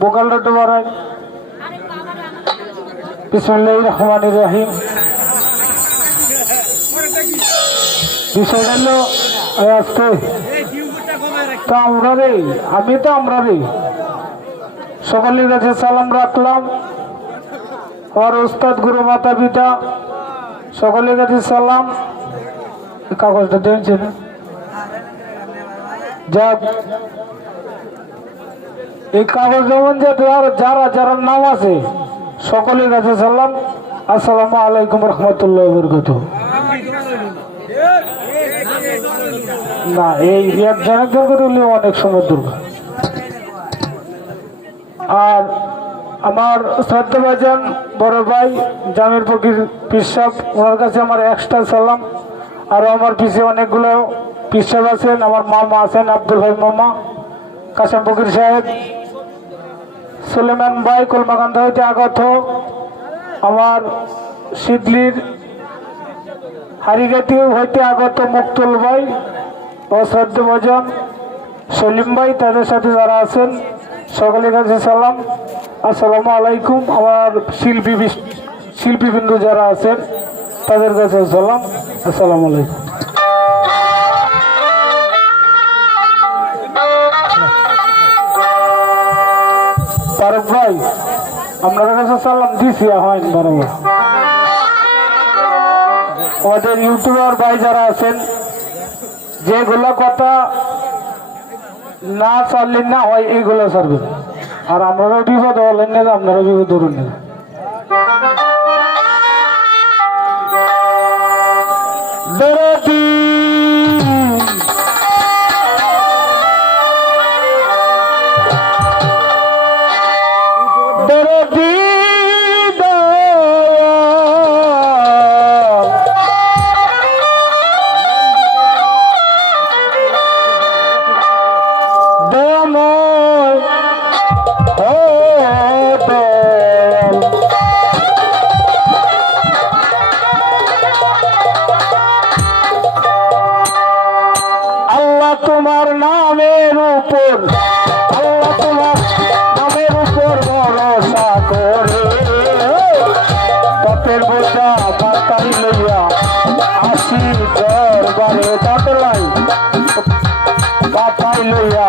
বোকালটা বাড়াই বিসমিল্লাহির রহমানির রহিম। বিষয় গেল আজকে তো আমরা রে সকলের কাছে সালাম রাখলাম। আমার উস্তাদ গুরু মাতা পিতা সকলের কাছে সালাম। কাগজটা দিয়েছে না যাক, এই কাগজ যেমন যে যারা যারা নাম আছে সকলের কাছে সালাম। আসসালামু আলাইকুম রহমতুল্লাহ বরকাতুহু। না এই একজনের দরকার হলে অনেক সময় দরকার। আর আমার শ্রদ্ধাভাজন বড় ভাই জামির ফকির পিসাব, ওনার কাছে আমার এক্সট্রা সালাম। আর আমার পিছিয়ে অনেকগুলো পিসাব আছেন, আমার মামা আছেন আব্দুল ভাই মামা, কাসেম ফকির সাহেব, সুলেমান ভাই কলমাকান্দা হইতে আগত, আমার শিদলির হারিগাতি হইতে আগত মুক্তুল ভাই ও শ্রদ্ধাভাজন সলিম ভাই, তাদের সাথে যারা আছেন সকলের কাছে সালাম। আসসালামু আলাইকুম। আমার শিল্পীবৃন্দ যারা আছেন তাদের কাছে সালাম। আসসালামু আলাইকুম। ফারুক ভাই আপনার কাছে সালাম দিছি হয়নি বরাবর। আমাদের ইউটিউবার ভাই যারা আছেন যেগুলো কথা না চাললেন না হয় এইগুলো ছাড়বেন। আর আপনারাও বিপদ হলেন না, আপনারা বিপদ ধরুন না। তোমার নামের উপর ভরসা করে তাপের বোঝা মাথায় লইয়া আসি দরবারে, মাথায় লইয়া